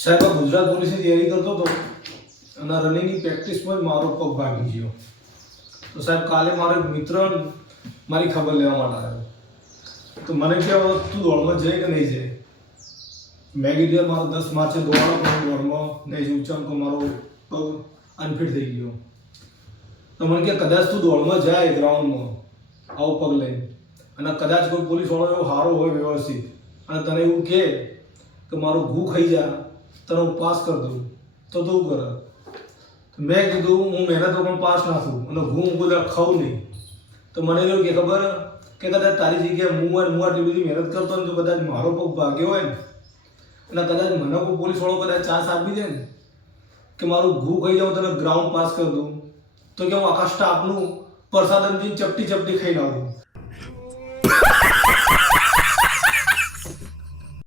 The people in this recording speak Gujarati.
સાહેબ આ ગુજરાત પોલીસની તૈયારી કરતો હતો અને રનિંગની પ્રેક્ટિસમાં જ મારો પગ ભાગી ગયો. તો સાહેબ કાલે મારો એક મિત્ર મારી ખબર લેવા માટે આવ્યો. તો મને કહેવા તું દોડમાં જાય કે નહીં જાય. મેં કીધું મારો 10 માર્ચે દોડવાનો પણ દોડમાં નહીં જવું ચમ તો મારો પગ અનફિટ થઈ ગયો. તો મને કે કદાચ તું દોડમાં જાય ગ્રાઉન્ડમાં આવો પગ લઈને અને કદાચ કોઈ પોલીસ વાળો એવો સારો હોય વ્યવસ્થિત અને તને એવું કહે કે મારું ઘૂ ખાઈ જા તને હું પાસ કરી દઉં તો તું કરે. મેં કીધું હું મહેનત પણ પાસ ના થયું અને હું બધા ખાઉં નહીં. તો મને એવું કે ખબર કે કદાચ તારી જગ્યાએ હું આટલી બધી મહેનત કરતો ને તો કદાચ મારો પગ ભાગ્યો હોય ને અને કદાચ મને કોઈ પોલીસ વાળો કદાચ ચાન્સ આપી દે ને કે મારું ઘૂ ખાઈ જાઉં તને ગ્રાઉન્ડ પાસ કરી દઉં તો કે હું આખા સ્ટાફનું પ્રસાદનથી ચપટી ચપટી ખાઈ નાખું.